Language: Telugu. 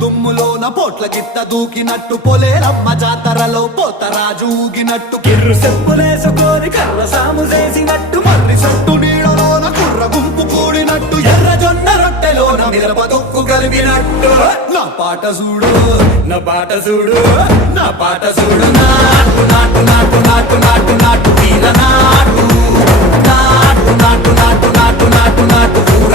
దుమ్ములోన పోట్ల గిత్త దూకినట్టు పొలేరమ్మ జాతరలో పోతరాజు ఊగినట్టు కిర్రు చెప్పులేసుకొని కర్ర సాము చేసినట్టు మర్రి సొట్టు నీడలోన కుర్ర గుంపు కూడినట్టు ఎర్ర జొన్న రొట్టెలోన మిరప దొక్కు కలిపినట్టు నా పాట చూడు నా పాట చూడు నా పాట చూడు నాటు నాటు నాటు నాటు నాటు నాటు వీర నాటు నాటు నాటు నాటు నాటు నాటు నాటు ఊర